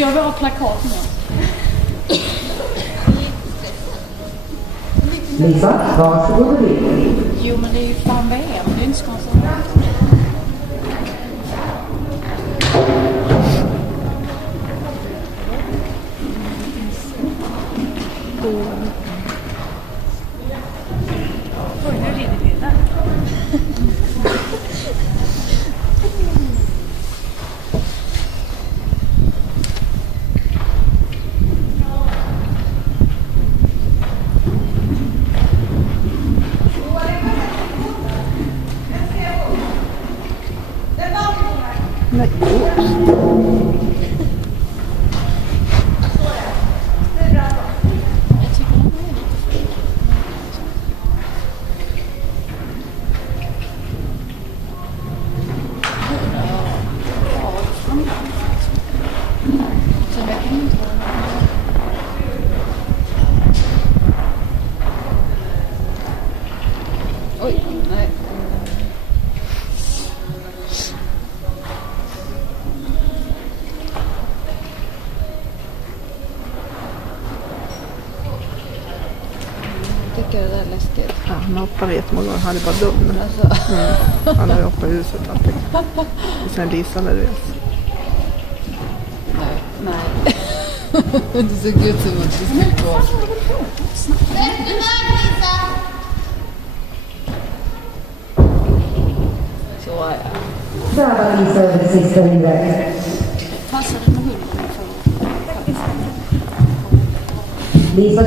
vi har våra plakat med. Lisa, varsågod och in. Jo, men det är ju fan VM. Det är inte så konstigt. Oj, nu rinner det där. Nej. Oj, nej. Tycker det där är läskigt. Ja, han hoppade jättemånga gånger. Han är bara dum. Alltså. Han har ju hoppat i huset alltid. Och sen Lisa nervös. Nej. Det såg ut som att det skulle gå. Så ja. Där var Lisa över det sista inlägget. Passar det med hunden? Lisa